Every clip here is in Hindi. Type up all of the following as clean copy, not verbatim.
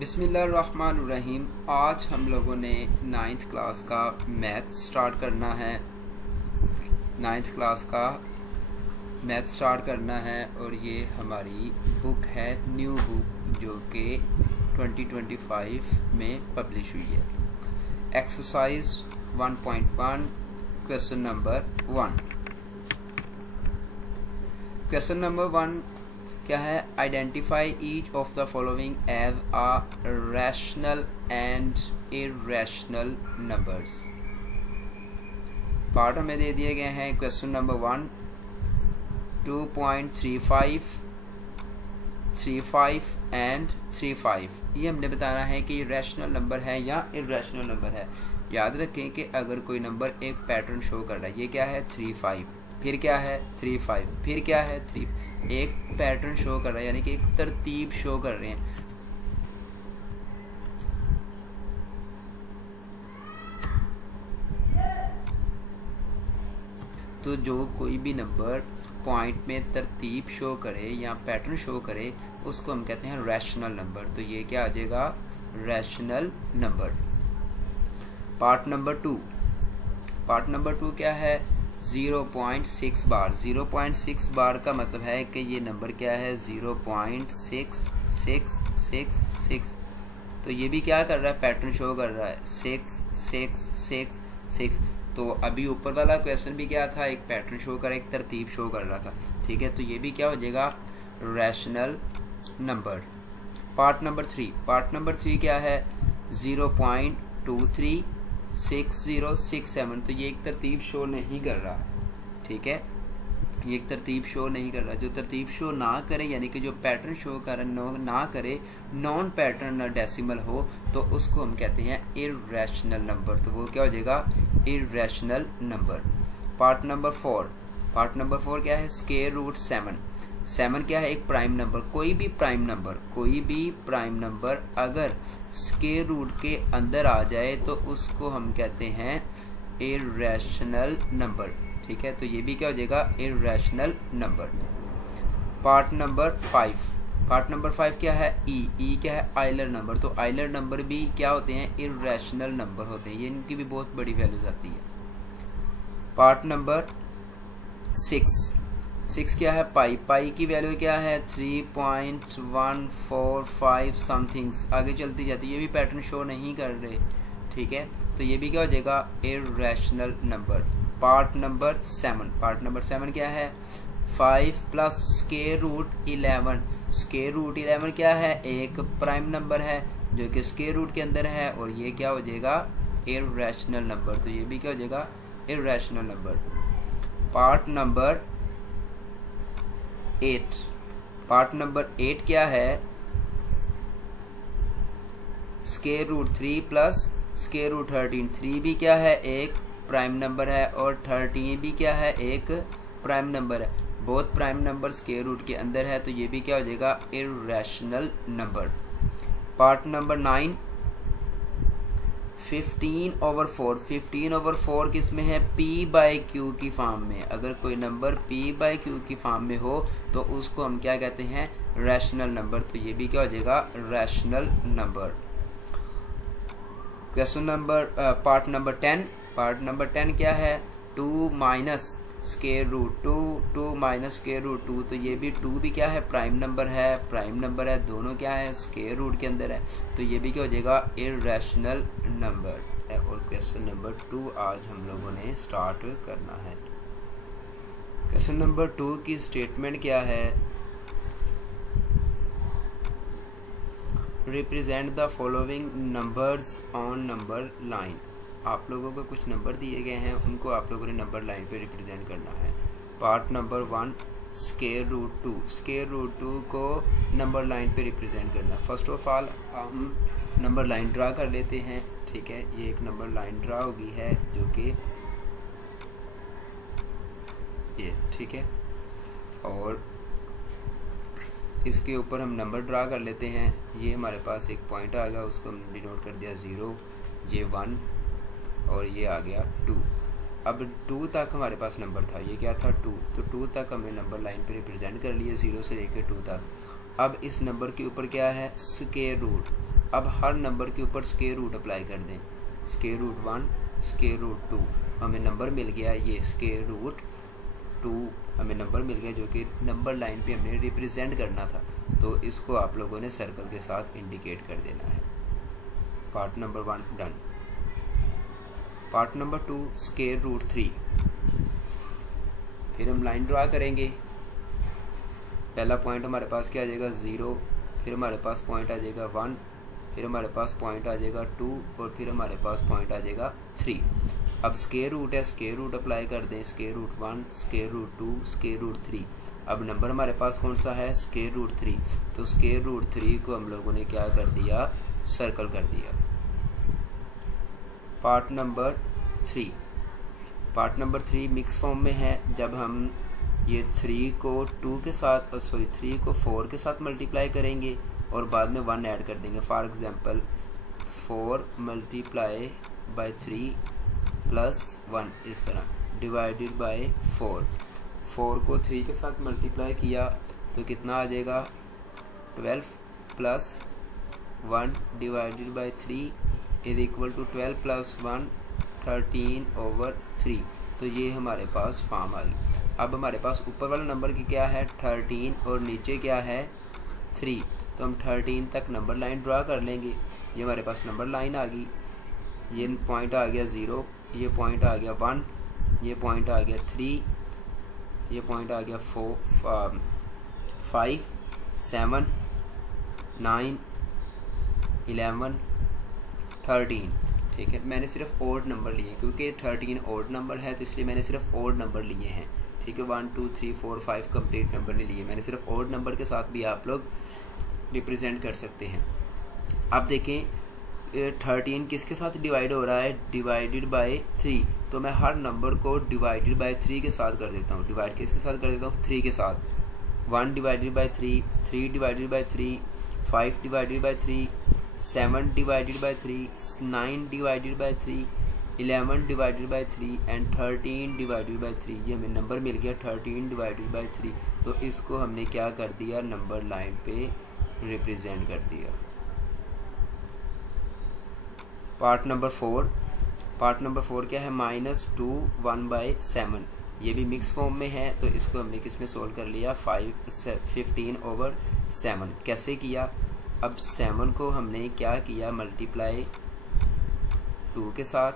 बिस्मिल्लाहिर्रहमानिर्रहीम। आज हम लोगों ने 9th क्लास का मैथ स्टार्ट करना है। 9th क्लास का मैथ स्टार्ट करना है और ये हमारी बुक है, न्यू बुक, जो कि 2025 में पब्लिश हुई है। Exercise 1.1 question number 1। Question number 1 क्या है? Identify each of the following as a rational and irrational numbers. Part हमें दे दिए गए हैं। Question number 1 2.35, 35 and 35। ये हमने बताना है कि रैशनल नंबर है या इर्रेशनल नंबर है। याद रखें कि अगर कोई नंबर एक पैटर्न शो कर रहा है, ये क्या है 35, फिर क्या है 35, फिर क्या है 3, एक पैटर्न शो कर रहा है, यानी कि एक तरतीब शो कर रहे हैं। तो जो कोई भी नंबर पॉइंट में तरतीब शो करे या पैटर्न शो करे, उसको हम कहते हैं रैशनल नंबर। तो ये क्या आ जाएगा? Rational number. Part number 2। Part number 2 क्या है? 0.6 बार। 0.6 बार का मतलब है कि ये नंबर क्या है? 0.6666। तो ये भी क्या कर रहा है? पैटर्न शो कर रहा है 6 6 6 6। तो अभी ऊपर वाला क्वेश्चन भी क्या था? एक पैटर्न शो कर, एक तरतीब शो कर रहा था। ठीक है, तो ये भी क्या हो जाएगा? Rational number. Part number 3। Part number 3 क्या है? 0.236067। तो ये एक तरतीब शो नहीं कर रहा। ठीक है, ये एक तरतीब शो नहीं कर रहा। जो तरतीब शो ना करे, यानी कि जो पैटर्न शो कर ना करे, नॉन पैटर्न डेसिमल हो, तो उसको हम कहते हैं इर्रेशनल नंबर। तो वो क्या हो जाएगा? Irrational number. Part number 4। Part number 4 क्या है? Square root 7। 7 क्या है? एक प्राइम नंबर। कोई भी प्राइम नंबर अगर स्क्वायर रूट के अंदर आ जाए तो उसको हम कहते हैं इर्रेशनल नंबर। ठीक है, तो ये भी क्या हो जाएगा? Irrational number. Part number 5। Part number 5 क्या है? ई क्या है? Euler number. तो आइलर नंबर भी क्या होते हैं? इर्रेशनल नंबर होते हैं। ये इनकी भी बहुत बड़ी वैल्यूज आती है। पार्ट नंबर 6 क्या है? पाई की वैल्यू क्या है? 3.145 समथिंग्स आगे चलती जाती है। ये भी पैटर्न शो नहीं कर रहे। ठीक है, तो ये भी क्या हो जाएगा? Irrational number. Part number 7। Part number 7 क्या है? 5 plus square root 11। Square root 11 क्या है? एक प्राइम नंबर है जो कि स्क्वायर रूट के अंदर है, और ये क्या हो जाएगा? Irrational number. तो ये भी क्या हो जाएगा? Irrational number. Part number 8। Part number 8 क्या है? Square root 3 plus square root 13। 3 भी क्या है? एक प्राइम नंबर है, और 13 भी क्या है? एक प्राइम नंबर है। बहुत प्राइम नंबर स्क्वायर रूट के अंदर है, तो ये भी क्या हो जाएगा? Irrational number. Part number 9 15/4। 15/4 किस में है? p/q की फॉर्म में। अगर कोई नंबर p/q की फॉर्म में हो तो उसको हम क्या कहते हैं? Rational number. तो ये भी क्या हो जाएगा? Rational number. Question number part number 10। Part number 10 क्या है? 2 minus square root 2, 2 minus square root 2। तो ये भी 2 भी क्या है? प्राइम नंबर है। दोनों क्या है? स्क्वायर रूट के अंदर है। तो ये भी क्या हो जाएगा? इर्रेशनल नंबर है। और क्वेश्चन नंबर 2 आज हम लोगों ने स्टार्ट करना है। क्वेश्चन नंबर 2 की स्टेटमेंट क्या है? Represent the following numbers on number line. आप लोगों को कुछ नंबर दिए गए हैं, उनको आप लोगों ने नंबर लाइन पे रिप्रेजेंट करना है। Part number 1 square root 2। Square root 2 को नंबर लाइन पे रिप्रेजेंट करना। फर्स्ट ऑफ ऑल हम नंबर लाइन ड्रा कर लेते हैं। ठीक है, ये एक नंबर लाइन ड्रा होगी है, जो कि ये ठीक है, और इसके ऊपर हम नंबर ड्रा कर लेते हैं। ये हमारे पास एक पॉइंट आ गया, उसको हम डिनोट कर दिया 0, ये 1, और ये आ गया 2। अब 2 तक हमारे पास नंबर था, ये क्या था 2। तो 2 तक हमने नंबर लाइन पे रिप्रेजेंट कर लिए 0 से लेकर 2 तक। अब इस नंबर के ऊपर क्या है? Square root. अब हर नंबर के ऊपर स्क्वायर रूट अप्लाई कर दें, स्क्वायर रूट 1, स्क्वायर रूट 2, हमें नंबर मिल गया ये स्क्वायर रूट 2 हमें नंबर मिल गया, जो कि नंबर लाइन पे हमने रिप्रेजेंट करना था। तो इसको आप लोगों ने सर्कल के साथ इंडिकेट कर देना है। Part number 1 done. Part number 2 square root 3। फिर हम लाइन ड्रा करेंगे। पहला पॉइंट हमारे पास क्या आ जाएगा 0, फिर हमारे पास पॉइंट आ जाएगा 1, फिर हमारे पास पॉइंट आ जाएगा 2 और फिर हमारे पास पॉइंट आ जाएगा 3। अब स्क्वायर रूट है, स्क्वायर रूट अप्लाई कर दें, square root 1, square root 2, square root 3। अब नंबर हमारे पास कौन सा है, स्क्वायर रूट 3। तो स्क्वायर रूट 3 को हम लोगों ने क्या कर दिया, सर्कल कर दिया। Part number 3। Part number 3 mix form में है। जब हम ये 3 को 2 के साथ 3 को 4 के साथ मल्टीप्लाई करेंगे और बाद में 1 ऐड कर देंगे। For example 4 multiply by 3 plus 1, इस तरह डिवाइडेड बाय 4। 4 को 3 के साथ मल्टीप्लाई किया तो कितना आ जाएगा 12 plus 1 divided by 3 is equal to 12 plus 1 13/3। तो ये हमारे पास फॉर्म आ गई। अब हमारे पास ऊपर वाला नंबर की क्या है 13 और नीचे क्या है 3। तो हम 13 तक नंबर लाइन ड्रा कर लेंगे। ये हमारे पास नंबर लाइन आ गई। ये पॉइंट आ गया 0, ये पॉइंट आ गया 1, ये पॉइंट आ गया 3, ये पॉइंट आ गया 4 5 7 9 11 13। ठीक है, मैंने सिर्फ ओड नंबर लिए क्योंकि 13 ओड नंबर है, तो इसलिए मैंने सिर्फ ओड नंबर लिए हैं। ठीक है, 1 2 3 4 5 कंप्लीट नंबर नहीं लिए, मैंने सिर्फ ओड नंबर के साथ भी आप लोग रिप्रेजेंट कर सकते हैं। अब देखें 13 किसके साथ डिवाइड हो रहा है, डिवाइडेड बाय 3। तो मैं हर नंबर को डिवाइडेड बाय 3 के साथ कर देता हूँ। डिवाइड किसके साथ कर देता हूँ, 3 के साथ। 1 divided by 3, 3 divided by 3, 5 divided by 3, 7 divided by 3, 9 divided by 3, 11 divided by 3 and 13 divided by 3। ये हमें नंबर मिल गया 13 डिवाइडेड बाय 3। तो इसको हमने क्या कर दिया, नंबर लाइन पे रिप्रेजेंट कर दिया। Part number 4। पार्ट नंबर 4 क्या है, -2 1/7। ये भी मिक्स फॉर्म में है, तो इसको हमने किस में सोल्व कर लिया 15/7। कैसे किया, अब 7 को हमने क्या किया मल्टीप्लाई 2 के साथ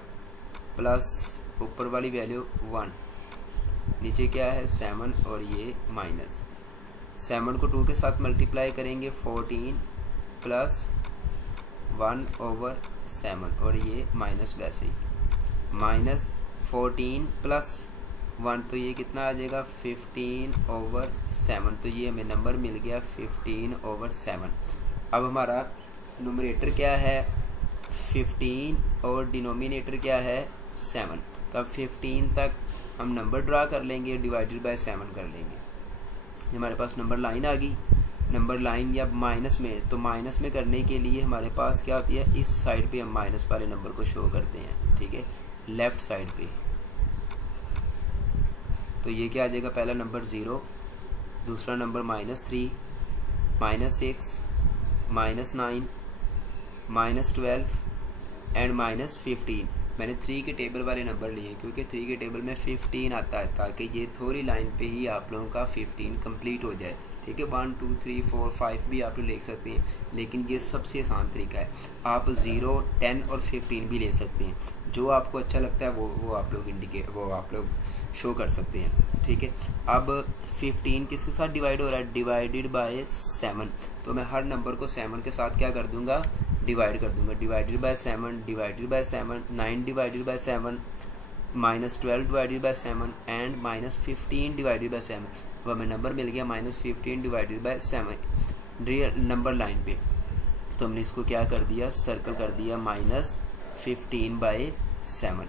प्लस ऊपर वाली वैल्यू 1, नीचे क्या है 7 और ये माइनस। 7 को 2 के साथ मल्टीप्लाई करेंगे 14 प्लस 1/7 और ये माइनस वैसे ही -14 प्लस 1, तो ये कितना आ जाएगा 15/7। तो ये हमें नंबर मिल गया 15/7। अब हमारा न्यूमरेटर क्या है 15 और डिनोमिनेटर क्या है 7। तो अब 15 तक हम नंबर ड्रा कर लेंगे, डिवाइडेड बाय 7 कर लेंगे। हमारे पास नंबर लाइन आ गई। नंबर लाइन या माइनस में, तो माइनस में करने के लिए हमारे पास क्या होती है, इस साइड पे हम माइनस वाले नंबर को शो करते हैं। ठीक है, लेफ्ट साइड पे। तो ये क्या आ जाएगा, पहला नंबर 0, दूसरा नंबर -3, -6, -9, -12 एंड -15। मैंने 3 के टेबल वाले नंबर लिए क्योंकि 3 के टेबल में 15 आता है, ताकि ये थोड़ी लाइन पे ही आप लोगों का 15 कंप्लीट हो जाए। ठीक है, 1 2 3 4 5 भी आप लोग लिख सकते हैं, लेकिन ये सबसे आसान तरीका है। आप 0 10 और 15 भी ले सकते हैं, जो आपको अच्छा लगता है वो आप लोग शो कर सकते हैं। ठीक है, अब 15 किसके साथ डिवाइड हो रहा है, डिवाइडेड बाय 7। तो मैं हर नंबर को 7 के साथ क्या कर दूंगा, डिवाइड कर दूंगा। Divided by 7, divided by 7, 9 divided by 7, -12 divided by 7 and -15 divided by 7। अब हमें नंबर मिल गया -15 divided by 7 real number line पे। तो हमने इसको क्या कर दिया, सर्कल कर दिया -15/7।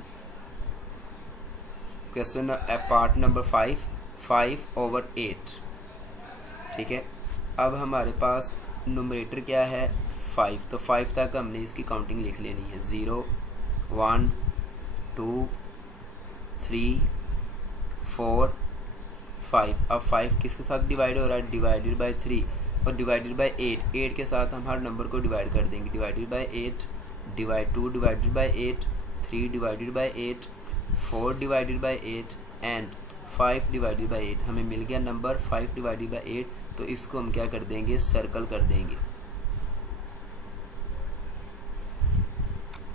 Question part number 5/8। ठीक है, अब हमारे पास न्यूमरेटर क्या है 5। तो 5 तक हमने इसकी काउंटिंग लिख लेनी है, 0 1 2 3 4 5। अब 5 किसके साथ डिवाइड हो रहा है, डिवाइडेड बाय 3। और डिवाइडेड बाय 8, 8 के साथ हम हर नंबर को डिवाइड कर देंगे, divided by 8, divide 2 divided by 8, 3 divided by 8, 4 divided by 8 and 5 divided by 8। हमें मिल गया नंबर 5 डिवाइडेड बाय 8, तो इसको हम क्या कर देंगे, सर्कल कर देंगे।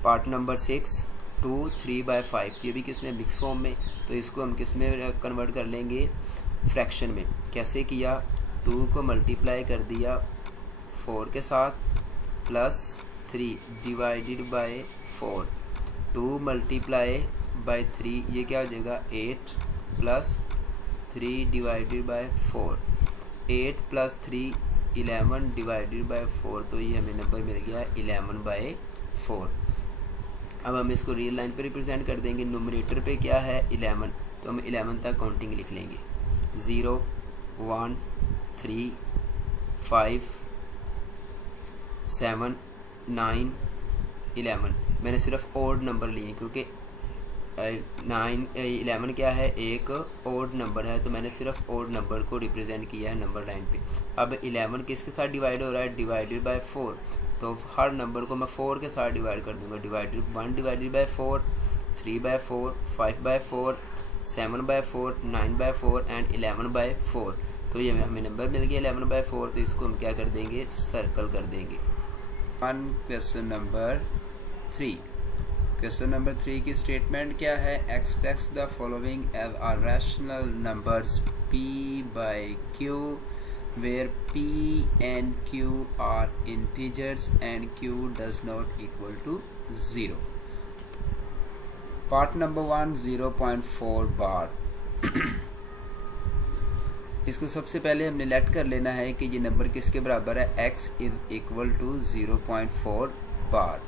पार्ट नंबर 6, 2 3 बाय 5, ये भी किस में, मिक्स फॉर्म में, तो इसको हम किस में कन्वर्ट कर लेंगे, फ्रैक्शन में। कैसे किया, 2 को मल्टीप्लाई कर दिया 4 के साथ plus 3 divided by 4, 2 multiply by 3, ये क्या हो जाएगा 8 plus 3 divided by 4, 8 plus 3 11 divided by 4, तो ये हमें नंबर मिल गया 11 बाय 4। अब हम इसको रियल लाइन पे रिप्रेजेंट कर देंगे। नोमिनेटर पे क्या है 11, तो हम 11 तक काउंटिंग लिख लेंगे, 0 1 3 5 7 9 11। मैंने सिर्फ ओड नंबर लिए क्योंकि 11 क्या है, एक ओड नंबर है, तो मैंने सिर्फ ओड नंबर को रिप्रेजेंट किया है नंबर लाइन पे। अब 11 किसके साथ डिवाइड हो रहा है, डिवाइडेड बाय 4, तो हर नंबर को मैं 4 के साथ डिवाइड कर दूंगा, divided 1 divided by 4, 3 by 4, 5 by 4, 7 by 4, 9 by 4 and 11 by 4। तो ये हमें नंबर मिल गया 11 बाय 4, तो इसको हम क्या कर देंगे, सर्कल कर देंगे। क्वेश्चन नंबर 3, क्वेश्चन नंबर 3 की स्टेटमेंट क्या है, express the following as are rational numbers p by q where p and q are integers and q does not equal to 0। Part number 1 0.4 बार। इसको सबसे पहले हमने लेट कर लेना है कि ये नंबर किसके बराबर है, x इज इक्वल टू 0.4 बार।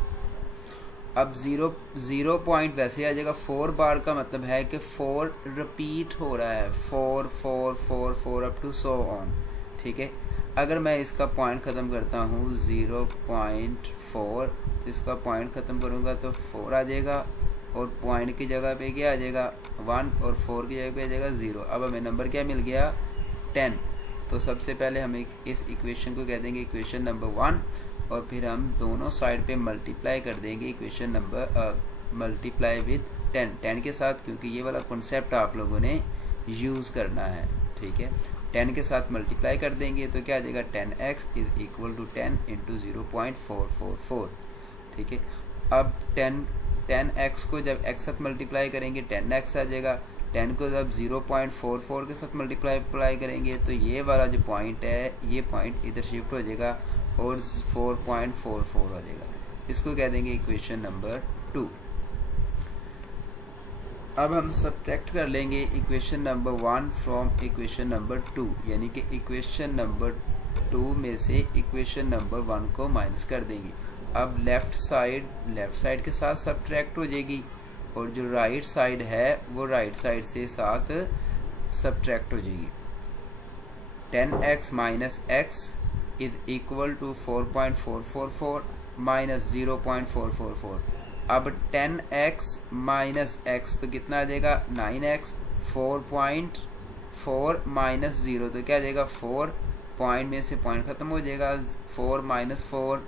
अब 0 पॉइंट वैसे आ जाएगा, 4 बार का मतलब है कि 4 रिपीट हो रहा है, 4 4 4 4 अप टू सो ऑन। ठीक है, अगर मैं इसका पॉइंट ख़त्म करता हूँ 0.4, तो इसका पॉइंट ख़त्म करूँगा तो 4 आ जाएगा और पॉइंट की जगह पे क्या आ जाएगा 1 और 4 की जगह पे आ जाएगा 0। अब हमें नंबर क्या मिल गया 10। तो सबसे पहले हम इस इक्वेशन को कह देंगे इक्वेशन नंबर 1 और फिर हम दोनों साइड पे मल्टीप्लाई कर देंगे इक्वेशन नंबर मल्टीप्लाई विद 10 के साथ, क्योंकि ये वाला कॉन्सेप्ट आप लोगों ने यूज़ करना है। ठीक है, 10 के साथ मल्टीप्लाई कर देंगे तो क्या आ जाएगा 10x is equal to 10 into 0.444। ठीक है, अब 10x को जब x साथ मल्टीप्लाई करेंगे 10x आ जाएगा, 10 को जब 0.44 के साथ मल्टीप्लाई करेंगे तो ये वाला जो पॉइंट है ये पॉइंट इधर शिफ्ट हो जाएगा और 4.44 हो जाएगा। इसको कह देंगे इक्वेशन नंबर 2। अब हम सब्ट्रैक्ट कर लेंगे equation number 1 from equation number 2, यानी कि इक्वेशन नंबर 2 में से इक्वेशन नंबर 1 को माइनस कर देंगे। अब लेफ्ट साइड के साथ सब्ट्रैक्ट हो जाएगी और जो राइट साइड है वो राइट साइड से साथ सब्ट्रैक्ट हो जाएगी। 10x minus x is equal to 4.444 minus 0.444। अब 10x माइनस x तो कितना आ जाएगा 9x, 4.4 माइनस 0 तो क्या आ जाएगा 4, पॉइंट में से पॉइंट खत्म हो जाएगा, 4 माइनस 4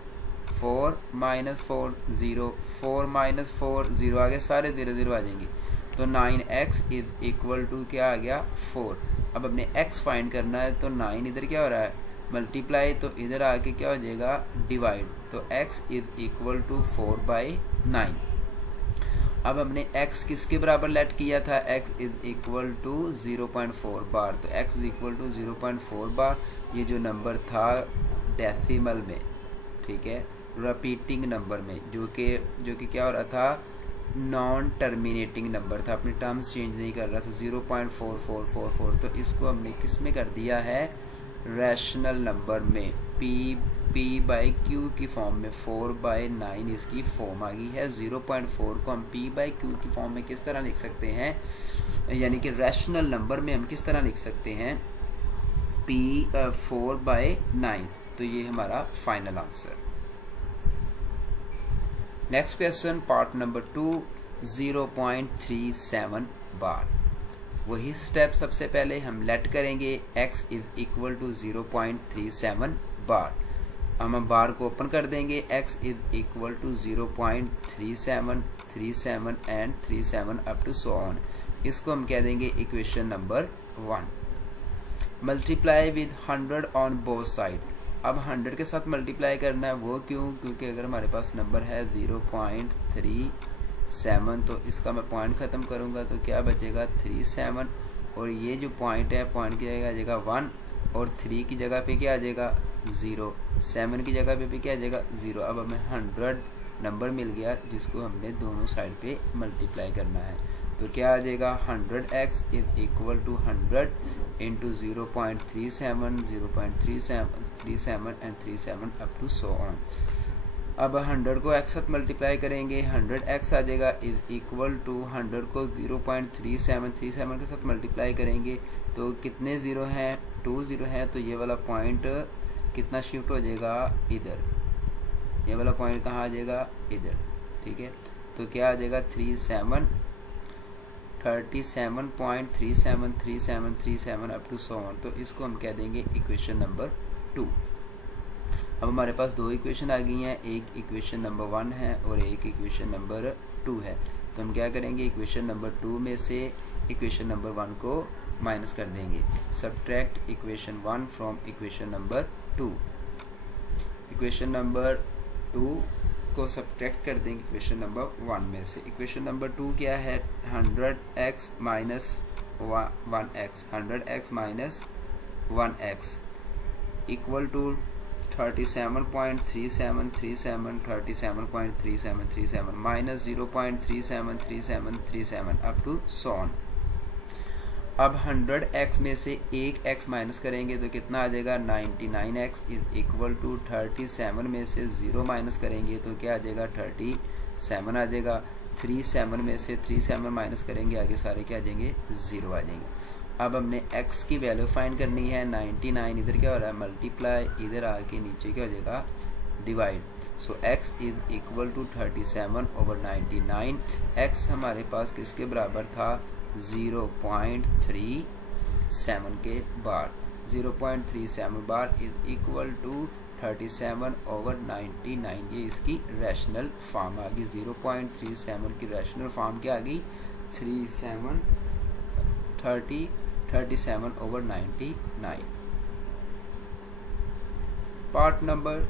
4 माइनस 4 0, 4 माइनस 4 0 आ गया, सारे 0 0 आ जाएंगे। तो 9x इज इक्वल टू क्या आ गया 4। अब अपने x फाइंड करना है तो 9 इधर क्या हो रहा है मल्टीप्लाई, तो इधर आके क्या हो जाएगा डिवाइड, तो x इज इक्वल टू 4/9। अब हमने x किसके बराबर लेट किया था, x इज इक्वल टू 0.4 बार, तो x इज इक्वल टू 0.4 बार। ये जो नंबर था डेसिमल में, ठीक है, रिपीटिंग नंबर में, जो कि क्या हो रहा था नॉन टर्मिनेटिंग नंबर था, अपने टर्म्स चेंज नहीं कर रहा था, 0.4444। तो इसको हमने किस में कर दिया है रैशनल नंबर में, p बाई क्यू की फॉर्म में, 4/9 इसकी फॉर्म आ गई है। 0.4 को हम p बाई क्यू की फॉर्म में किस तरह लिख सकते हैं, यानी कि रैशनल नंबर में हम किस तरह लिख सकते हैं p 4/9। तो ये हमारा final answer. Next question part number 2 0.37 bar. वही स्टेप सबसे पहले हम लेट करेंगे x is equal to 0.37 bar. हम बार को ओपन कर देंगे, x is equal to 0.37 37 and 37 up to so on. इसको हम कह देंगे equation number 1। Multiply with 100 on both side. अब 100 के साथ मल्टीप्लाई करना है, वो क्यों? क्योंकि अगर हमारे पास नंबर है 0.37 तो इसका मैं पॉइंट ख़त्म करूँगा तो क्या बचेगा 37, और ये जो पॉइंट है पॉइंट की जगह आ जाएगा 1, और 3 की जगह पे क्या आ जाएगा 0, 7 की जगह पे भी क्या आ जाएगा 0। अब हमें 100 नंबर मिल गया जिसको हमने दोनों साइड पे मल्टीप्लाई करना है। तो क्या आ जाएगा 100x is equal to 100 into 0.37 0.37 and 37 up to so on. अब 100 को x साथ मल्टीप्लाई करेंगे, 100x आ जाएगा इज इक्वल टू 100 को 0.37 के साथ मल्टीप्लाई करेंगे तो कितने ज़ीरो हैं? 2 ज़ीरो हैं। तो ये वाला पॉइंट कितना शिफ्ट हो जाएगा इधर, ये वाला पॉइंट कहाँ आ जाएगा इधर, ठीक है। तो क्या आ जाएगा 37.37 अप टू सो ऑन। तो इसको हम कह देंगे इक्वेशन नंबर 2। अब हमारे पास दो इक्वेशन आ गई हैं, एक इक्वेशन नंबर 1 है और एक इक्वेशन नंबर 2 है। तो हम क्या करेंगे, इक्वेशन नंबर 2 में से इक्वेशन नंबर 1 को माइनस कर देंगे। Subtract equation 1 from equation number 2। Equation number 2 को सब्ट्रैक्ट कर देंगे इक्वेशन नंबर 1 में से। इक्वेशन नंबर 2 क्या है? 100x minus 1x 100x minus 1x equal to 37.37 minus 0.3737 up to so on. अब 100x में से एक x माइनस करेंगे तो कितना आ जाएगा 99x इज इक्वल टू 37 में से 0 माइनस करेंगे तो क्या आ जाएगा 37 आ जाएगा। 37 में से 37 माइनस करेंगे, आगे सारे क्या आ जाएंगे 0 आ जाएंगे। अब हमने x की वैल्यू फाइंड करनी है। 99 इधर क्या हो रहा है मल्टीप्लाई, इधर आके नीचे क्या हो जाएगा divide. So x is equal to 37 over 99। x हमारे पास किसके बराबर था 0.37 के bar. 0.37 bar is equal to 37 over 99। ये इसकी रैशनल फॉर्म आ गई। 0.37 की रैशनल फॉर्म क्या आ गई 37 ओवर 99। पार्ट नंबर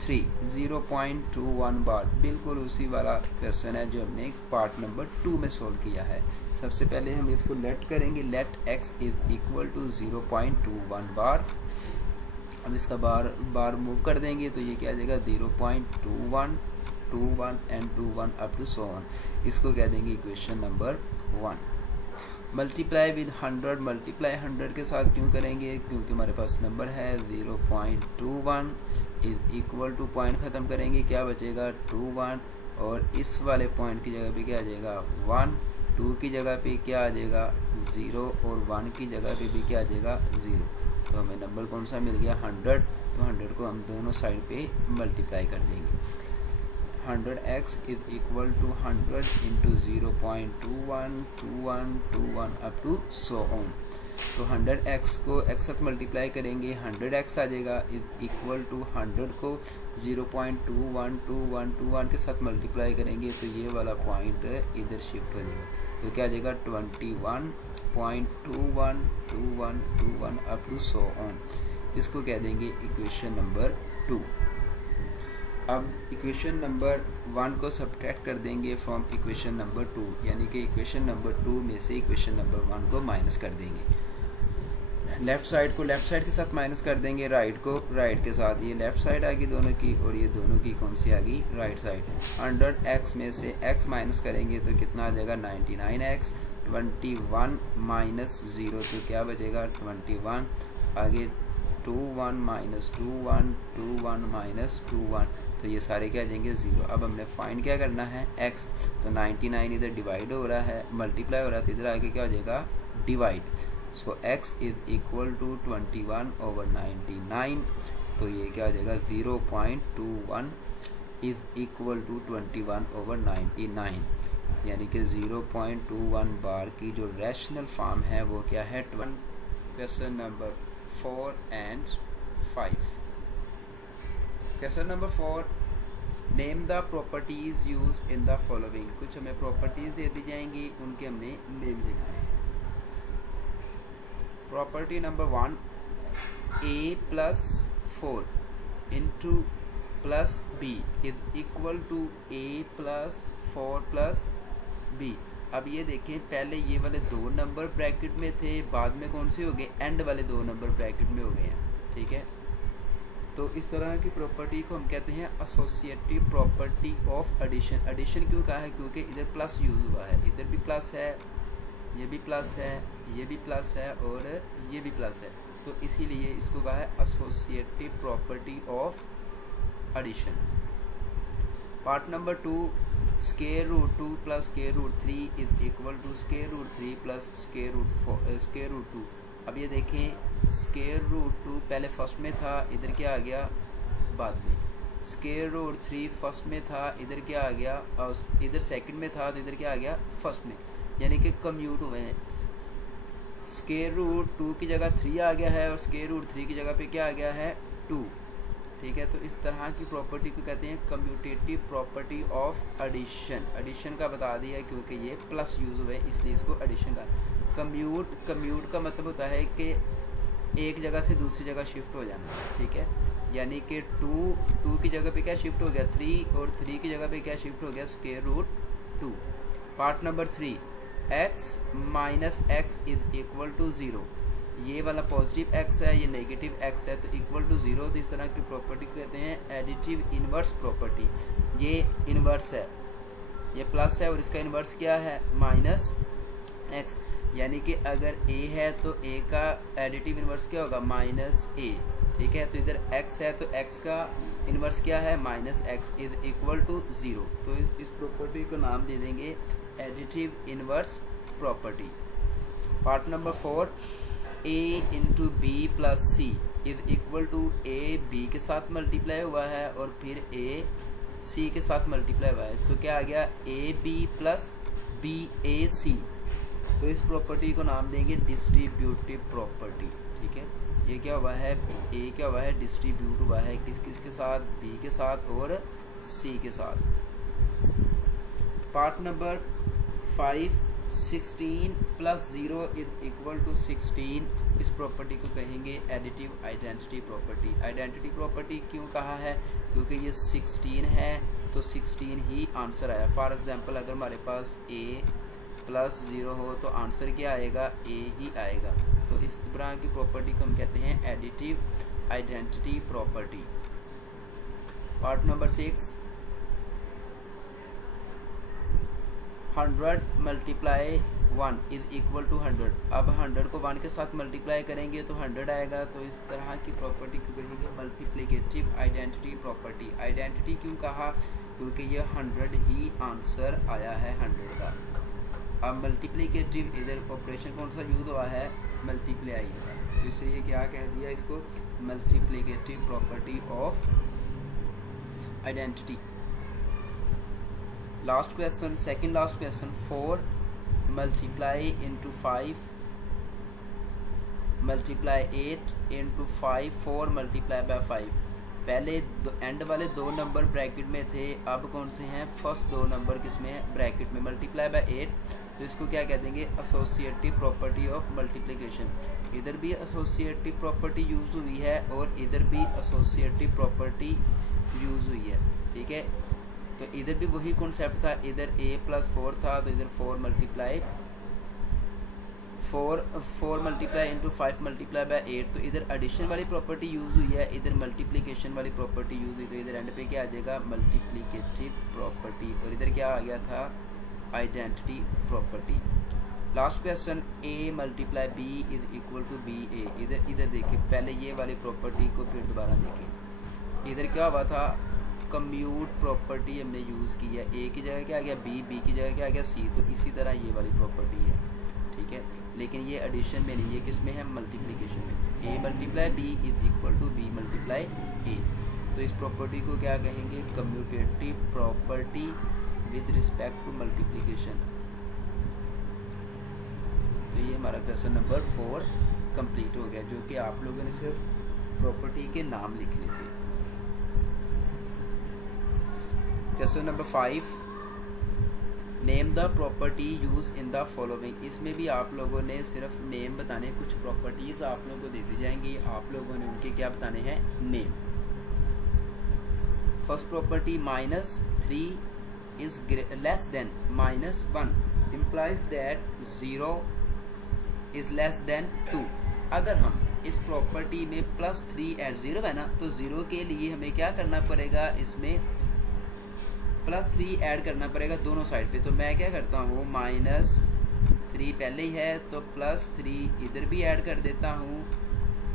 3 0.21 बार, बिल्कुल उसी वाला क्वेश्चन है जो हमने पार्ट नंबर 2 में सोल्व किया है। सबसे पहले हम इसको लेट करेंगे, let x is equal to 0.21 bar. अब इसका बार मूव कर देंगे तो ये क्या आ जाएगा 0.21 21 and 21 up to so on. इसको कह देंगे equation number 1। Multiply with 100, multiply 100 के साथ क्यों करेंगे? क्योंकि हमारे पास नंबर है 0.21 इज इक्वल टू पॉइंट ख़त्म करेंगे, क्या बचेगा 21, और इस वाले पॉइंट की जगह पे क्या आ जाएगा 1, 2 की जगह पे क्या आ जाएगा 0 और 1 की जगह पे भी क्या आ जाएगा 0। तो हमें नंबर कौन सा मिल गया 100। तो 100 को हम दोनों साइड पे मल्टीप्लाई कर देंगे। 100x is equal to 100 into 0.21 up to so on. तो 100x को x साथ मल्टीप्लाई करेंगे, 100x आ जाएगा इज इक्वल टू 100 को 0.21 के साथ मल्टीप्लाई करेंगे तो ये वाला पॉइंट इधर शिफ्ट हो जाएगा। तो क्या आ जाएगा 21.21 अप टू सो ऑन। इसको कह देंगे इक्वेशन नंबर 2। अब इक्वेशन नंबर 1 को सब्ट्रैक्ट कर देंगे फ्रॉम इक्वेशन नंबर 2, यानी कि इक्वेशन नंबर 2 में से इक्वेशन नंबर 1 को माइनस कर देंगे। लेफ्ट साइड को लेफ्ट साइड के साथ माइनस कर देंगे, राइट को राइट के साथ। ये लेफ्ट साइड आ गई दोनों की और ये दोनों की कौन सी आ गई राइट साइड। 100x में से x माइनस करेंगे तो कितना आ जाएगा 99x। 21 माइनस 0 तो क्या बचेगा 21। आगे 21 माइनस 21 माइनस 21 तो ये सारे क्या आ जाएंगे 0। अब हमने फाइंड क्या करना है x। तो 99 इधर डिवाइड हो रहा है, मल्टीप्लाई हो रहा है, तो इधर आगे क्या हो जाएगा divide. So x is equal to 21 over 99। तो ये क्या हो जाएगा 0.21 इज इक्वल टू 21/99, यानी कि 0.21 बार की जो रैशनल फॉर्म है वो क्या है। Question number 4 and 5। Question number 4, name the properties used in the following. कुछ हमें प्रॉपर्टीज दे दी जाएंगी, उनके हमने नेम लिखने हैं। Property number 1, a+4 into plus b is equal to a+4 + b। अब ये देखें, पहले ये वाले 2 नंबर ब्रैकेट में थे, बाद में कौन से हो गए, एंड वाले 2 नंबर ब्रैकेट में हो गए हैं, ठीक है। तो इस तरह की प्रॉपर्टी को हम कहते हैं associative property of addition. Addition क्यों कहा है, क्योंकि इधर प्लस यूज हुआ है, इधर भी प्लस है, ये भी प्लस है, ये भी प्लस है और ये भी प्लस है, तो इसीलिए इसको कहा है associative property of addition. Part number 2, √2 + √3 is equal to √3 + √2। अब ये देखें, √2 पहले फर्स्ट में था, इधर क्या आ गया बाद में। √3 फर्स्ट में था, इधर क्या आ गया, और इधर सेकंड में था तो इधर क्या आ गया फर्स्ट में, यानी कि कम्यूट हुए हैं। √2 की जगह 3 आ गया है और √3 की जगह पे क्या आ गया है 2, ठीक है। तो इस तरह की प्रॉपर्टी को कहते हैं commutative property of addition. Addition का बता दिया क्योंकि ये प्लस यूज हुए इसलिए इसको एडिशन का। कम्यूट का मतलब होता है कि एक जगह से दूसरी जगह शिफ्ट हो जाना, ठीक है। यानी कि 2 की जगह पे क्या शिफ्ट हो गया 3, और 3 की जगह पे क्या शिफ्ट हो गया √2। Part number 3, x - x is equal to 0। ये वाला पॉजिटिव x है, ये नेगेटिव x है, तो इक्वल टू 0। तो इस तरह की प्रॉपर्टी को कहते हैं एडिटिव इन्वर्स प्रॉपर्टी। ये इन्वर्स है, ये प्लस है और इसका इन्वर्स क्या है -x, यानी कि अगर a है तो a का एडिटिव इन्वर्स क्या होगा -a, ठीक है। तो इधर x है तो x का इन्वर्स क्या है -x इज इक्वल टू 0। तो इस प्रॉपर्टी को नाम दे देंगे additive inverse property. Part number 4, a × b + c is equal to a b के साथ मल्टीप्लाई हुआ है और फिर a c के साथ मल्टीप्लाई हुआ है, तो क्या आ गया ab + bac। तो इस प्रॉपर्टी को नाम देंगे डिस्ट्रीब्यूटिव प्रॉपर्टी, ठीक है। ये क्या हुआ है, a क्या हुआ है डिस्ट्रीब्यूट हुआ है किस किस के साथ, b के साथ और c के साथ। Part number 5, 16 + 0 is equal to 16। इस प्रॉपर्टी को कहेंगे additive identity property. Identity property क्यों कहा है, क्योंकि ये 16 है तो 16 ही आंसर आया। फॉर एग्जांपल अगर हमारे पास a + 0 हो तो आंसर क्या आएगा a ही आएगा। तो इस तरह की प्रॉपर्टी को हम कहते हैं additive identity property. Part number 6, 100 × 1 is equal to 100। अब 100 को 1 के साथ मल्टीप्लाई करेंगे तो 100 आएगा। तो इस तरह की प्रॉपर्टी को कहेंगे मल्टीप्लिकेटिव आइडेंटिटी प्रॉपर्टी। आइडेंटिटी क्यों कहा, क्योंकि ये 100 ही आंसर आया है 100 का। अब मल्टीप्लिकेटिव इधर ऑपरेशन कौन सा यूज हुआ है, मल्टीप्लाई का, इसलिए क्या कह दिया इसको multiplicative property of identity. Last question, second last question, 4 multiply × 5 multiply 8 × 5 4 multiply by 5। पहले एंड वाले 2 नंबर ब्रैकेट में थे, अब कौन से हैं फर्स्ट 2 नंबर किस में है ब्रैकेट में, मल्टीप्लाई बाय 8। तो इसको क्या कह देंगे एसोसिएटिव प्रॉपर्टी ऑफ मल्टीप्लिकेशन। इधर भी एसोसिएटिव प्रॉपर्टी यूज हुई है और इधर भी एसोसिएटिव प्रॉपर्टी यूज हुई है, ठीक है। तो इधर भी वही कॉन्सेप्ट था, इधर a + 4 था तो इधर 4 मल्टीप्लाई × 5 मल्टीप्लाई बाय 8। तो इधर एडिशन वाली प्रॉपर्टी यूज हुई है, इधर मल्टीप्लिकेशन वाली प्रॉपर्टी यूज हुई, तो इधर एंड पे क्या आ जाएगा मल्टीप्लिकेटिव प्रॉपर्टी, और इधर क्या आ गया था identity property. Last question, a × b is equal to ba। इधर देखिए, पहले ये वाली प्रॉपर्टी को फिर दोबारा देखिए। इधर क्या हुआ था, कम्यूट प्रॉपर्टी हमने यूज़ की है, a की जगह क्या आ गया b की जगह क्या आ गया c। तो इसी तरह ये वाली प्रॉपर्टी है, ठीक है। लेकिन ये एडिशन में नहीं, ये किस में है मल्टीप्लिकेशन में। a × b is equal to b × a। तो इस प्रॉपर्टी को क्या कहेंगे, commutative property with respect to multiplication. तो ये हमारा क्वेश्चन नंबर 4 कंप्लीट हो गया, जो कि आप लोगों ने सिर्फ प्रॉपर्टी के नाम लिखने थे। Question number 5, name the property use in the following. इसमें भी आप लोगों ने सिर्फ नेम बताने, कुछ प्रॉपर्टीज आप लोगों को दे दी जाएंगी, आप लोगों ने उनके क्या बताने हैं, name. First property -3 is less than -1 implies that 0 is less than 2। अगर हम इस प्रॉपर्टी में +3 ऐड 0 है ना, तो 0 के लिए हमें क्या करना पड़ेगा, इसमें +3 ऐड करना पड़ेगा दोनों साइड पे। तो मैं क्या करता हूँ, -3 पहले ही है तो +3 इधर भी ऐड कर देता हूँ,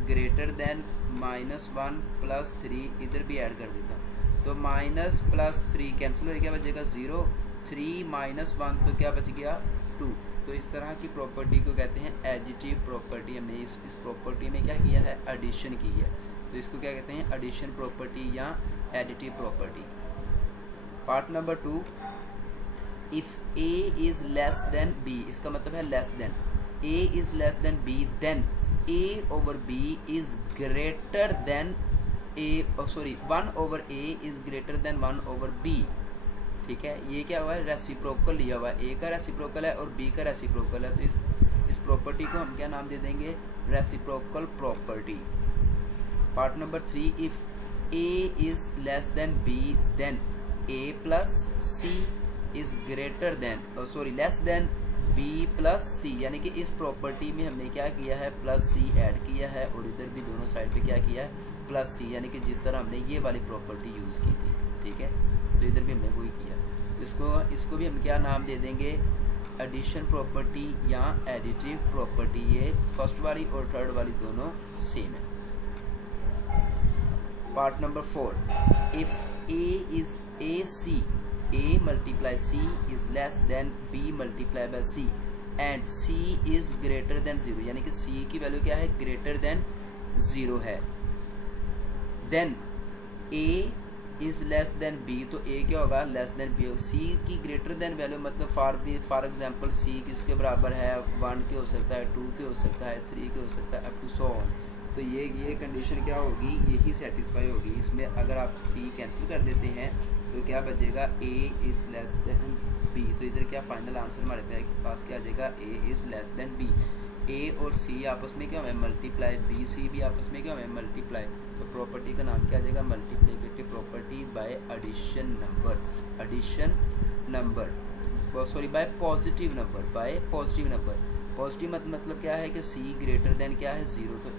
ग्रेटर देन -1 +3 इधर भी ऐड कर देता हूँ। तो माइनस प्लस 3 कैंसिल हो, क्या बचेगा 0, 3 - 1 तो क्या बच गया 2। तो इस तरह की प्रॉपर्टी को कहते हैं एडिटिव प्रॉपर्टी। हमने इस प्रॉपर्टी में क्या किया है, एडिशन की है, तो इसको क्या कहते हैं, एडिशन प्रॉपर्टी या additive property. Part number 2, if a is less than b, इसका मतलब है less than, a is less than b, then a over b is greater than 1 over a is greater than 1 over b। ठीक है, ये क्या हुआ है, रेसिप्रोकल लिया हुआ है, a का रेसिप्रोकल है और b का रेसिप्रोकल है। तो इस प्रॉपर्टी को हम क्या नाम दे देंगे, reciprocal property. Part number 3, if a is less than b, then a plus c is greater than less than b plus c। यानी कि इस प्रॉपर्टी में हमने क्या किया है, +c ऐड किया है और इधर भी दोनों साइड पे क्या किया है, +c, यानी कि जिस तरह हमने ये वाली प्रॉपर्टी यूज़ की थी। ठीक है, तो इधर भी हमने वही किया। तो इसको भी हम क्या नाम दे देंगे, एडिशन प्रॉपर्टी या एडिटिव प्रॉपर्टी। ये फर्स्ट वाली और थर्ड वाली दोनों सेम है। Part number 4, if a multiply c is less than b multiply by c and c is greater than 0, यानी कि c की वैल्यू क्या है, ग्रेटर देन 0 है, then a is less than b, तो a क्या होगा, लेस देन b। c की ग्रेटर देन वैल्यू मतलब फॉर एग्जांपल c किसके बराबर है, 1 के हो सकता है, 2 के हो सकता है, 3 के हो सकता है, अप टू सो ऑन। तो ये कंडीशन क्या होगी, यही सेटिस्फाई होगी। इसमें अगर आप c कैंसिल कर देते हैं तो क्या बचेगा, a is less than b। तो इधर क्या फाइनल आंसर हमारे पास क्या आ जाएगा, a is less than b। a और c आपस में क्या हुआ है, मल्टीप्लाई, b c भी आपस में क्या हुआ है, मल्टीप्लाई। तो प्रॉपर्टी का नाम क्या आ जाएगा, multiplicative property by addition number, by positive number. Positive मतलब क्या है कि c ग्रेटर देन क्या है, 0। तो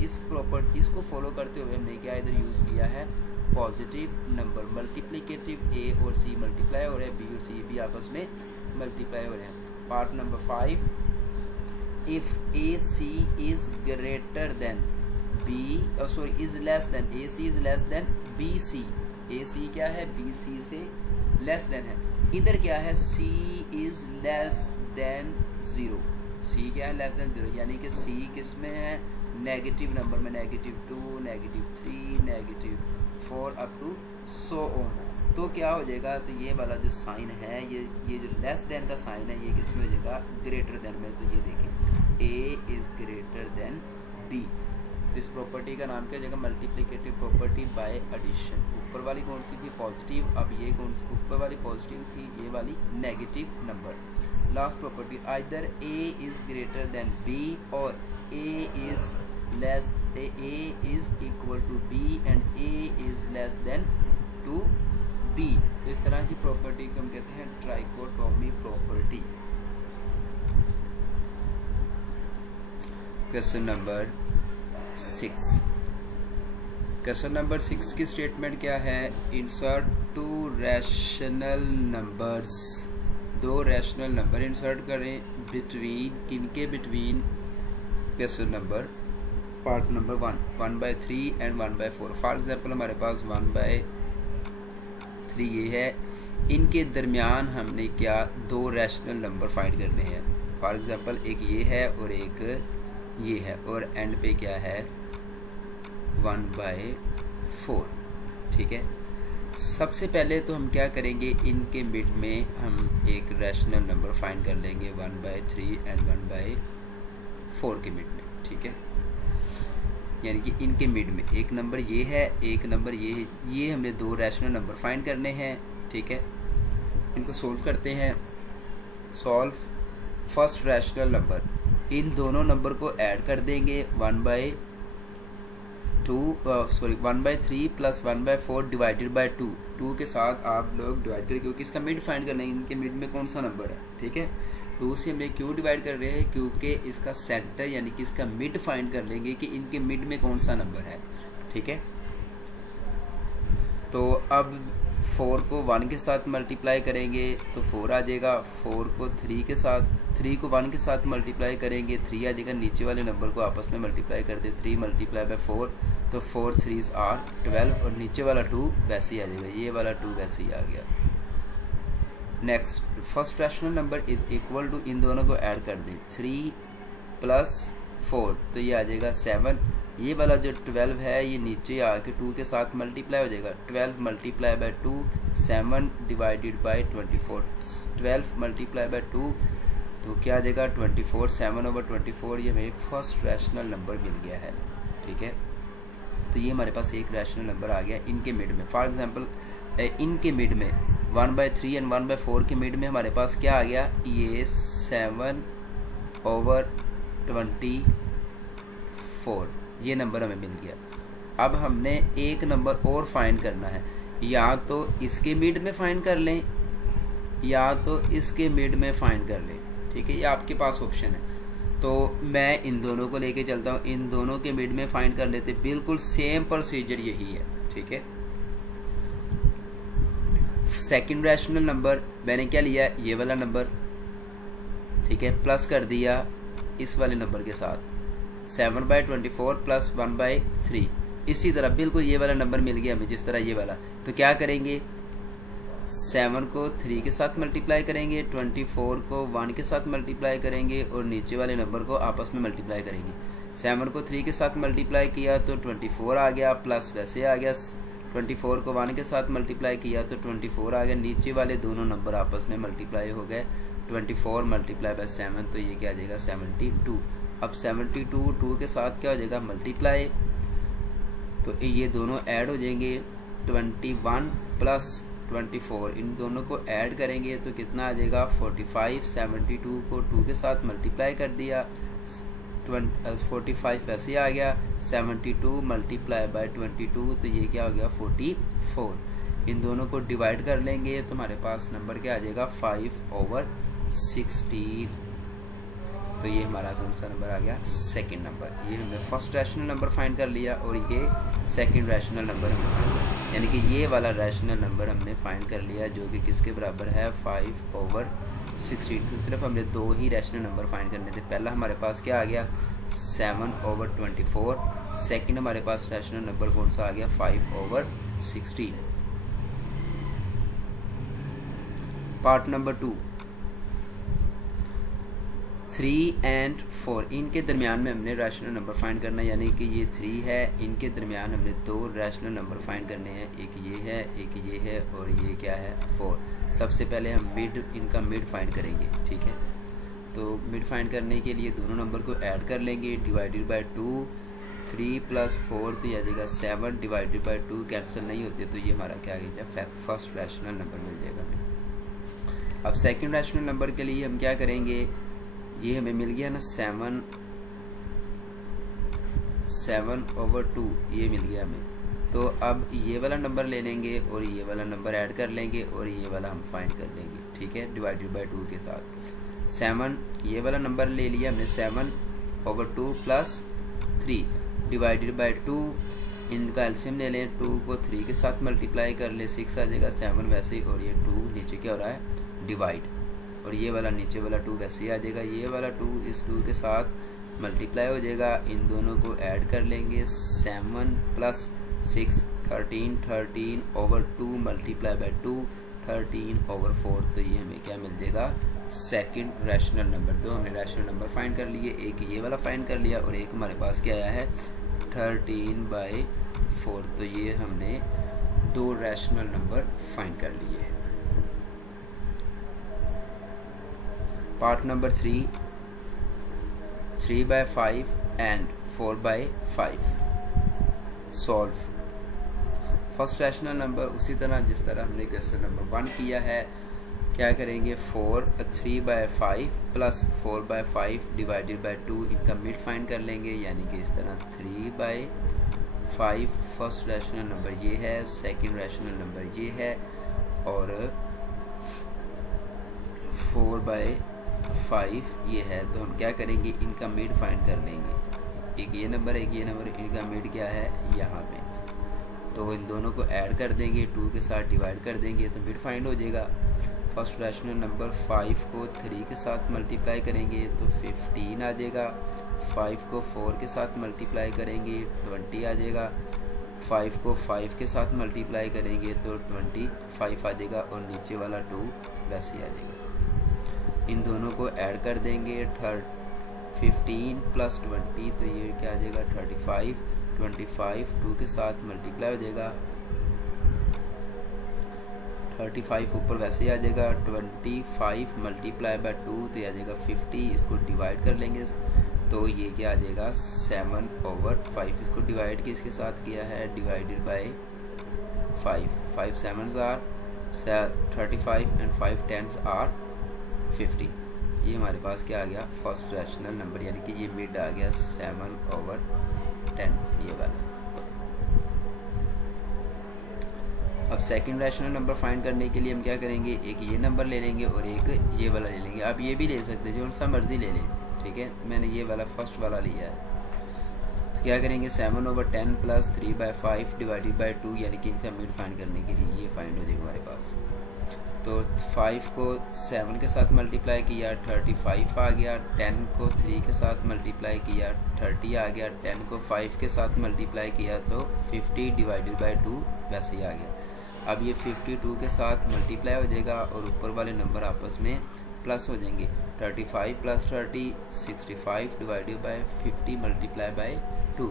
इस प्रॉपर्टी इसको फॉलो करते हुए हमने क्या इधर यूज़ किया है, पॉजिटिव नंबर। मल्टीप्लिकेटिव a और c मल्टीप्लाई हो रहे हैं, b और c भी आपस में मल्टीप्लाई हो रहे हैं। Part number 5, if ac is greater then is less then, ac is less then bc, ac क्या है, bc से लेस देन है। इधर क्या है, c is less then 0, c क्या है, लेस देन 0, यानी कि c किस में है, नेगेटिव नंबर में, -2, -3, -4 अप टू सो ऑन। तो क्या हो जाएगा, तो ये वाला जो साइन है, ये जो लेस देन का साइन है, ये किस में हो जाएगा, ग्रेटर देन में। तो ये देखें, a is greater then b। तो इस प्रॉपर्टी का नाम क्या हो जाएगा, मल्टीप्लिकेटिव प्रॉपर्टी बाय एडिशन। ऊपर वाली कौन सी थी, पॉजिटिव, अब ये कौन सी, ऊपर वाली पॉजिटिव थी, ये वाली negative number. Last property, either a is greater then b और a is equal to b and a is less than to b। तो इस तरह की प्रॉपर्टी को हम कहते हैं trichotomy property. Question number 6, question number 6 की स्टेटमेंट क्या है, insert 2 rational numbers, 2 rational number insert करें बिटवीन, किनके between, question number part number 1/3 and 1/4। For example हमारे पास 1/3 ये है, इनके दरमियान हमने क्या 2 रैशनल नंबर फाइंड करने हैं। फॉर एग्जाम्पल एक ये है और एक ये है, और एंड पे क्या है 1/4 4। ठीक है, सबसे पहले तो हम क्या करेंगे, इनके मिड में हम एक रैशनल नंबर फाइंड कर लेंगे 1/3 एंड 1/4 के मिड में। ठीक है, यानी कि इनके मिड में एक नंबर ये है, एक नंबर ये है, ये हमने दो रैशनल नंबर फाइंड करने हैं। ठीक है, इनको सोल्व करते हैं। सॉल्व फर्स्ट रैशनल नंबर, इन दोनों नंबर को ऐड कर देंगे 1/3 प्लस 1/4 डिवाइडेड बाय 2। 2 के साथ आप लोग डिवाइड करें, क्योंकि इसका मिड फाइंड करना है, इनके मिड में कौन सा नंबर है। ठीक है, 2 से हम क्यों डिवाइड कर रहे हैं, क्योंकि इसका सेंटर यानी कि इसका मिड फाइंड कर लेंगे कि इनके मिड में कौन सा नंबर है। ठीक है, तो अब 4 को 1 के साथ मल्टीप्लाई करेंगे तो 4 आ जाएगा। 4 को 3 के साथ, 3 को 1 के साथ मल्टीप्लाई करेंगे 3 आ जाएगा। नीचे वाले नंबर को आपस में मल्टीप्लाई कर दे, 3 मल्टीप्लाई बाय 4 तो 4 3s आर 12 और नीचे वाला 2 वैसे ही आ जाएगा, ये वाला 2 वैसे ही आ गया। Next, first rational number equal to, इन दोनों को ऐड कर दें 3 प्लस 4 तो ये आ जाएगा 7। ये वाला जो 12 है ये नीचे आके 2 के साथ मल्टीप्लाई हो जाएगा, 12 multiply by 2 7 divided by 24। 12 multiply by 2 तो क्या आ जाएगा 24, 7/24। ये हमें फर्स्ट रैशनल नंबर मिल गया है। ठीक है, तो ये हमारे पास एक रैशनल नंबर आ गया इनके मिड में। फॉर एग्जांपल इनके मिड में 1/3 एंड 1/4 के मिड में हमारे पास क्या आ गया, ये 7/24 ये नंबर हमें मिल गया। अब हमने एक नंबर और फाइंड करना है, या तो इसके मिड में फाइंड कर लें या तो इसके मिड में फाइंड कर लें। ठीक है, ये आपके पास ऑप्शन है। तो मैं इन दोनों को लेके चलता हूँ, इन दोनों के मिड में फाइंड कर लेते, बिल्कुल सेम प्रोसीजर यही है। ठीक है, सेकंड रैशनल नंबर मैंने क्या लिया, ये वाला नंबर। ठीक है, प्लस कर दिया इस वाले नंबर के साथ 7/24 प्लस 1/3। इसी तरह बिल्कुल ये वाला नंबर मिल गया हमें, जिस तरह ये वाला। तो क्या करेंगे, 7 को 3 के साथ मल्टीप्लाई करेंगे, 24 को 1 के साथ मल्टीप्लाई करेंगे और नीचे वाले नंबर को आपस में मल्टीप्लाई करेंगे। 7 को 3 के साथ मल्टीप्लाई किया तो 24 आ गया, प्लस वैसे आ गया। 24 को 1 के साथ मल्टीप्लाई किया तो 24 आ गया। नीचे वाले दोनों नंबर आपस में मल्टीप्लाई हो गए, 24 मल्टीप्लाई बाय 7 तो ये क्या आ जाएगा 72। अब 72 2 के साथ क्या हो जाएगा मल्टीप्लाई, तो ये दोनों ऐड हो जाएंगे। 21 प्लस 24 इन दोनों को ऐड करेंगे तो कितना आ जाएगा 45। 72 को 2 के साथ मल्टीप्लाई कर दिया, 45 वैसे आ गया। 72 मल्टीप्लाई बाय 22 तो ये क्या हो गया 44। इन दोनों को डिवाइड कर लेंगे तो हमारे पास नंबर क्या आ जाएगा 5/16। तो ये हमारा कौन सा नंबर आ गया, सेकंड नंबर। ये हमने फर्स्ट रैशनल नंबर फाइंड कर लिया और ये सेकंड रैशनल नंबर हमने फाइंड कर, यानी कि ये वाला रैशनल नंबर हमने फाइंड कर लिया जो कि किसके बराबर है 5/16। तो सिर्फ हमने दो ही रैशनल नंबर फाइंड करने थे। पहला हमारे पास क्या आ गया 7/24, सेकंड हमारे पास रैशनल नंबर कौन सा आ गया 5/16। पार्ट नंबर 2, 3 एंड 4 इनके दरमियान में हमने रैशनल नंबर फाइंड करना है, यानी कि ये 3 है, इनके दरमियान हमने दो रैशनल नंबर फाइंड करने हैं, एक ये है एक ये है और ये क्या है 4। सबसे पहले हम मिड, इनका मिड फाइंड करेंगे। ठीक है, तो मिड फाइंड करने के लिए दोनों नंबर को ऐड कर लेंगे, डिवाइडेड बाय 2। 3 + 4 तो ये आ जाएगा 7, डिवाइडेड बाय 2 कैंसिल नहीं होते तो ये हमारा क्या आ गया फर्स्ट रैशनल नंबर मिल जाएगा हमें। अब सेकंड रैशनल नंबर के लिए हम क्या करेंगे, ये हमें मिल गया ना 7/2 ये मिल गया हमें। तो अब ये वाला नंबर ले लेंगे और ये वाला नंबर ऐड कर लेंगे और ये वाला हम फाइंड कर लेंगे। ठीक है, डिवाइडेड बाय 2 के साथ 7, ये वाला नंबर ले लिया हमने 7/2 प्लस 3 डिवाइडेड बाय 2। इनका एलसीएम ले लें, 2 को 3 के साथ मल्टीप्लाई कर ले 6 आ जाएगा, 7 वैसे ही और ये 2 नीचे क्या हो रहा है डिवाइड, और ये वाला नीचे वाला 2 वैसे ही आ जाएगा। ये वाला 2 इस 2 के साथ मल्टीप्लाई हो जाएगा, इन दोनों को ऐड कर लेंगे 7 + 6 13/2 मल्टीप्लाई बाय 2 13/4 तो ये हमें क्या मिल जाएगा सेकंड रैशनल नंबर। तो हमने रैशनल नंबर फाइंड कर लिए, एक ये वाला फाइंड कर लिया और एक हमारे पास क्या आया है 13/4। तो ये हमने 2 रैशनल नंबर फाइंड कर लिए। Part number 3, 3/5 and 4/5 solve. First rational number उसी तरह जिस तरह हमने क्वेश्चन नंबर 1 किया है, क्या करेंगे 3/5 प्लस 4/5 डिवाइडेड बाय 2, इनका मिड फाइंड कर लेंगे, यानी कि इस तरह 3/5 फर्स्ट रैशनल नंबर ये है, सेकंड रैशनल नंबर ये है, और 4/5 ये है। तो हम क्या करेंगे, इनका मिड फाइंड कर लेंगे, एक ये नंबर एक ये नंबर, इनका मिड क्या है यहाँ पे, तो इन दोनों को ऐड कर देंगे, 2 के साथ डिवाइड कर देंगे तो मिड फाइंड हो जाएगा। फर्स्ट रैशनल नंबर 5 को 3 के साथ मल्टीप्लाई करेंगे तो 15 आ जाएगा, 5 को 4 के साथ मल्टीप्लाई करेंगे 20 आ जाएगा, 5 को 5 के साथ मल्टीप्लाई करेंगे तो 25 आ जाएगा, और नीचे वाला 2 वैसे ही आ जाएगा। इन दोनों को ऐड कर देंगे, 15 प्लस 20 तो ये क्या आ जाएगा 35, 25 2 के साथ मल्टीप्लाई हो जाएगा, 35 ऊपर वैसे ही आ जाएगा, 25 मल्टीप्लाई बाय 2 तो ये आ जाएगा 50, इसको डिवाइड कर लेंगे तो ये क्या आ जाएगा 7/5। इसको डिवाइड किसके साथ किया है, divided by 5, 5 7s are 35 and 5 10s are 50। ये हमारे पास क्या आ गया फर्स्ट रैशनल नंबर, यानी कि ये मिड आ गया 7/10 ये वाला। अब सेकंड रैशनल नंबर फाइंड करने के लिए हम क्या करेंगे, एक ये नंबर ले लेंगे और एक ये वाला ले लेंगे। आप ये भी ले सकते हैं, जो सा मर्जी ले लें, ठीक है। मैंने ये वाला फर्स्ट वाला लिया है। तो क्या करेंगे 7/10 प्लस 3/5 डिवाइडेड बाय 2, यानी कि इनका मिड फाइंड करने के लिए ये फाइंड हो जाएगा हमारे पास। तो 5 को 7 के साथ मल्टीप्लाई किया 35 आ गया, 10 को 3 के साथ मल्टीप्लाई किया 30 आ गया, 10 को 5 के साथ मल्टीप्लाई किया तो 50 डिवाइडेड बाय 2 वैसे ही आ गया। अब ये 52 के साथ मल्टीप्लाई हो जाएगा और ऊपर वाले नंबर आपस में प्लस हो जाएंगे, 35 plus 30 65 divided by 50 multiply by 2,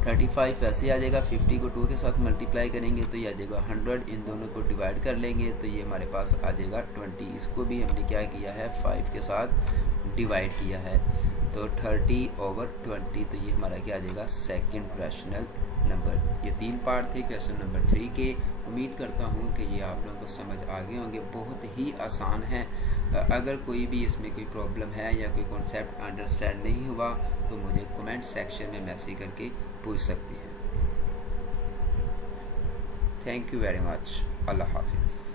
35 वैसे ही आ जाएगा, 50 को 2 के साथ मल्टीप्लाई करेंगे तो ये आ जाएगा 100, इन दोनों को डिवाइड कर लेंगे तो ये हमारे पास आ जाएगा 20। इसको भी हमने क्या किया है 5 के साथ डिवाइड किया है तो 30/20, तो ये हमारा क्या आ जाएगा सेकंड रैशनल नंबर। ये 3 पार्ट थे क्वेश्चन नंबर 3 के। उम्मीद करता हूँ कि ये आप लोगों को समझ आ गए होंगे, बहुत ही आसान है। अगर कोई भी इसमें कोई प्रॉब्लम है या कोई कॉन्सेप्ट अंडरस्टैंड नहीं हुआ तो मुझे कमेंट सेक्शन में मैसेज करके पूछ सकते हैं। Thank you very much. अल्लाह हाफिज़।